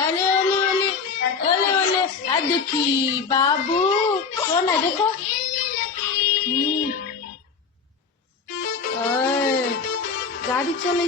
अरे ओले ओले ओले ओले देखी बाबू कौन है देखो। गाड़ी चले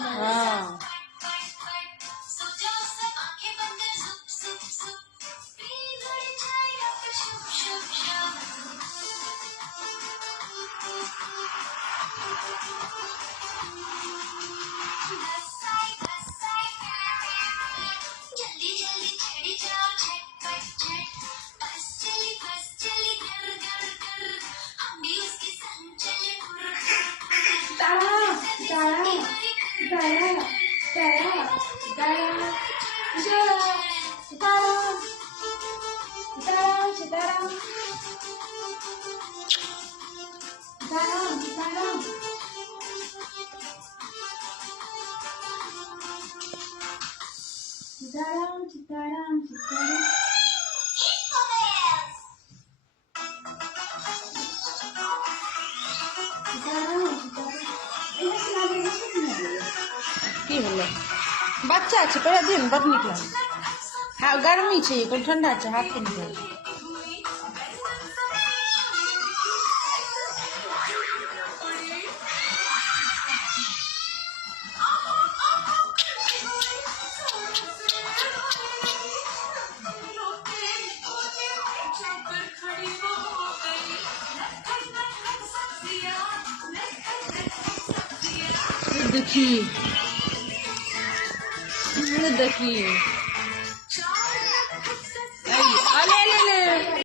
हाँ की हलो बच्चा छे पहले दिन बड़ निक लगे। हाँ गर्मी छे कोन ठंडा छे हाथ पिन के देखिए देखिए